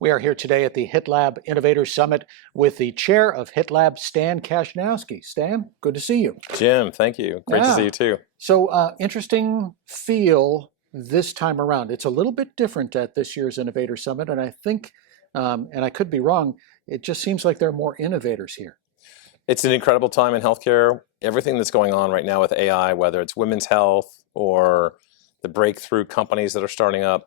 We are here today at the HITLAB Innovators Summit with the chair of HITLAB, Stan Kachnowski. Stan, good to see you. Jim, thank you. Great to see you too. So interesting feel this time around. It's a little bit different at this year's Innovator Summit, and I think, and I could be wrong, it just seems like there are more innovators here. It's an incredible time in healthcare. Everything that's going on right now with AI, whether it's women's health or the breakthrough companies that are starting up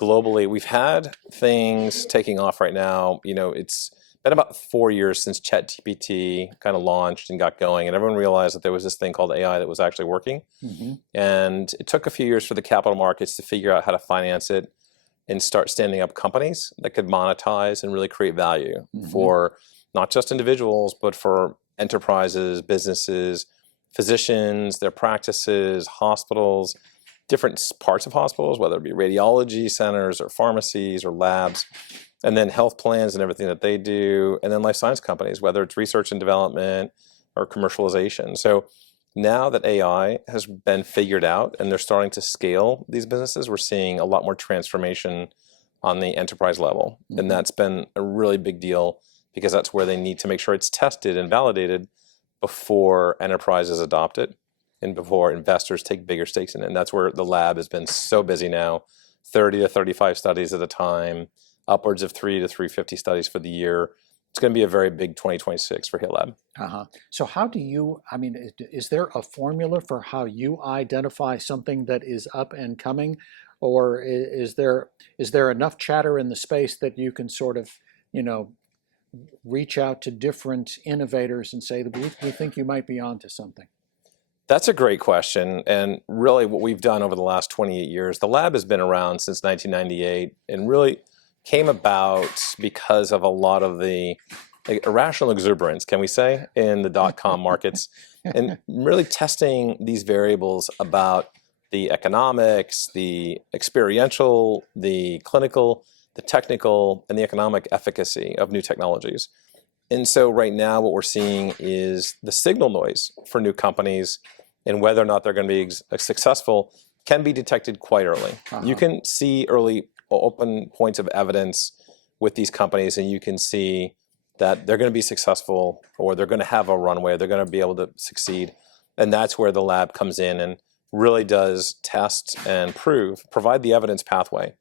globally, we've had things taking off right now. You know, it's been about 4 years since ChatGPT kind of launched and got going, and everyone realized that there was this thing called AI that was actually working. And it took a few years for the capital markets to figure out how to finance it and start standing up companies that could monetize and really create value for not just individuals, but for enterprises, businesses, physicians, their practices, hospitals, different parts of hospitals, whether it be radiology centers or pharmacies or labs, and then health plans and everything that they do, and then life science companies, whether it's research and development or commercialization. So now that AI has been figured out and they're starting to scale these businesses, we're seeing a lot more transformation on the enterprise level. And that's been a really big deal because that's where they need to make sure it's tested and validated before enterprises adopt it and before investors take bigger stakes in it. And that's where the lab has been so busy now, 30 to 35 studies at a time, upwards of 3 to 350 studies for the year. It's going to be a very big 2026 for HITLAB. So how do you, I mean, is there a formula for how you identify something that is up and coming? Or is there enough chatter in the space that you can sort of, you know, reach out to different innovators and say that we think you might be onto something? That's a great question. And really what we've done over the last 28 years, the lab has been around since 1998 and really came about because of a lot of the irrational exuberance, can we say, in the dot-com markets, and really testing these variables about the economics, the experiential, the clinical, the technical, and the economic efficacy of new technologies. And so right now what we're seeing is the signal noise for new companies and whether or not they're going to be successful can be detected quite early. You can see early open points of evidence with these companies, and you can see that they're going to be successful or they're going to have a runway, they're going to be able to succeed. And that's where the lab comes in and really does test and provide the evidence pathway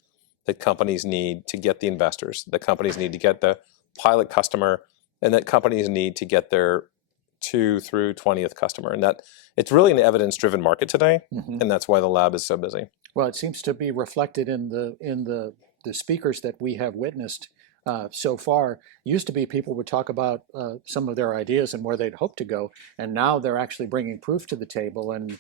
that companies need to get the investors, that companies need to get the pilot customer, and that companies need to get their 2 through 20th customer. And that it's really an evidence-driven market today, and that's why the lab is so busy. Well, it seems to be reflected in the speakers that we have witnessed so far. Used to be people would talk about some of their ideas and where they'd hope to go, and now they're actually bringing proof to the table. And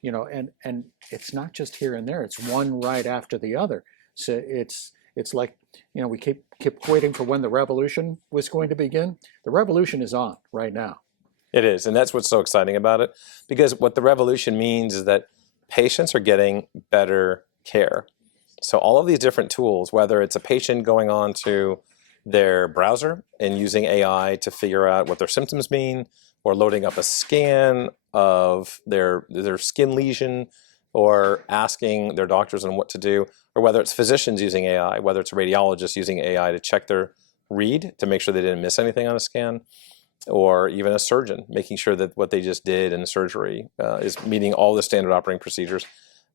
you know, and it's not just here and there; it's one right after the other. So it's like, you know, we keep waiting for when the revolution was going to begin. The revolution is on right now. It is, and that's what's so exciting about it, because what the revolution means is that patients are getting better care. So all of these different tools, whether it's a patient going on to their browser and using AI to figure out what their symptoms mean, or loading up a scan of their skin lesion, or asking their doctors on what to do, or whether it's physicians using AI, whether it's radiologists using AI to check their read to make sure they didn't miss anything on a scan, or even a surgeon making sure that what they just did in the surgery is meeting all the standard operating procedures.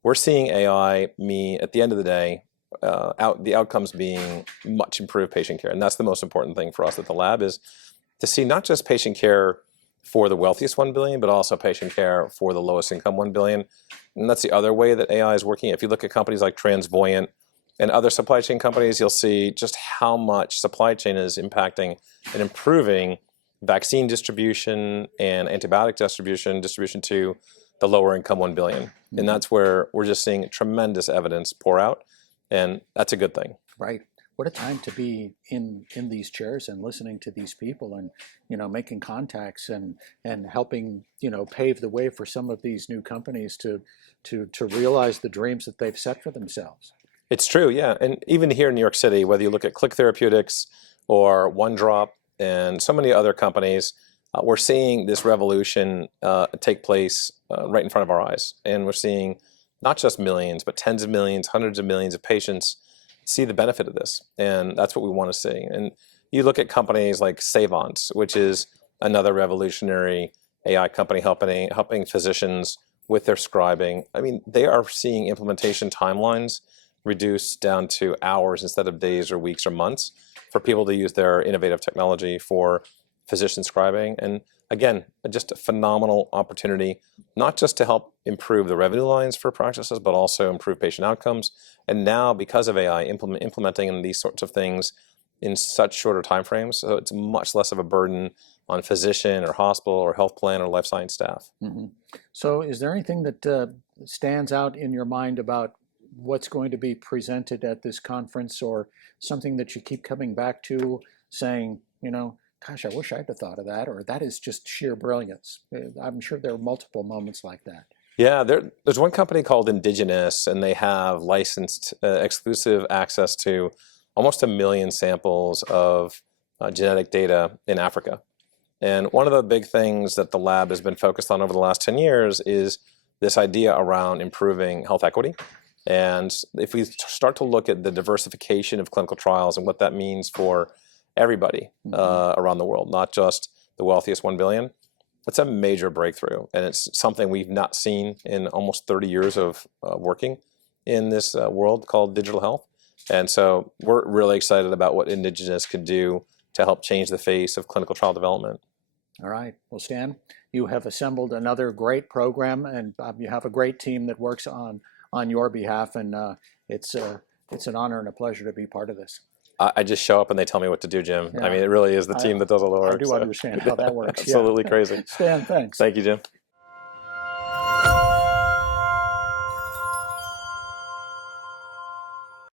We're seeing AI mean, at the end of the day, the outcomes being much improved patient care. And that's the most important thing for us at the lab, is to see not just patient care for the wealthiest 1 billion, but also patient care for the lowest income 1 billion. And that's the other way that AI is working. If you look at companies like Transvoyant and other supply chain companies, you'll see just how much supply chain is impacting and improving vaccine distribution and antibiotic distribution to the lower income 1 billion. And that's where we're just seeing tremendous evidence pour out. And that's a good thing. Right. What a time to be in these chairs and listening to these people and, you know, making contacts and helping, you know, pave the way for some of these new companies to realize the dreams that they've set for themselves. It's true, yeah. And even here in New York City, whether you look at Click Therapeutics or OneDrop and so many other companies, we're seeing this revolution take place right in front of our eyes. And we're seeing not just millions, but tens of millions, hundreds of millions of patients see the benefit of this. And that's what we want to see. And you look at companies like Savant, which is another revolutionary AI company helping physicians with their scribing. I mean, they are seeing implementation timelines reduced down to hours instead of days or weeks or months for people to use their innovative technology for physician scribing. And again, just a phenomenal opportunity, not just to help improve the revenue lines for practices, but also improve patient outcomes. And now, because of AI, implementing these sorts of things in such shorter timeframes, so it's much less of a burden on physician or hospital or health plan or life science staff. Mm-hmm. So is there anything that stands out in your mind about what's going to be presented at this conference, or something that you keep coming back to saying, gosh, I wish I'd have thought of that, or that is just sheer brilliance? I'm sure there are multiple moments like that. Yeah, there's one company called Indigenous, and they have licensed exclusive access to almost 1 million samples of genetic data in Africa. And one of the big things that the lab has been focused on over the last 10 years is this idea around improving health equity. And if we start to look at the diversification of clinical trials and what that means for everybody around the world, not just the wealthiest 1 billion, it's a major breakthrough. And it's something we've not seen in almost 30 years of working in this world called digital health. And so we're really excited about what Indigenous could do to help change the face of clinical trial development. All right. Well, Stan, you have assembled another great program, and you have a great team that works on your behalf, and it's an honor and a pleasure to be part of this. I just show up and they tell me what to do, Jim. Yeah. I mean, it really is the team that does all the work. I do understand how that works. Absolutely crazy. Stan, thanks. Thank you, Jim.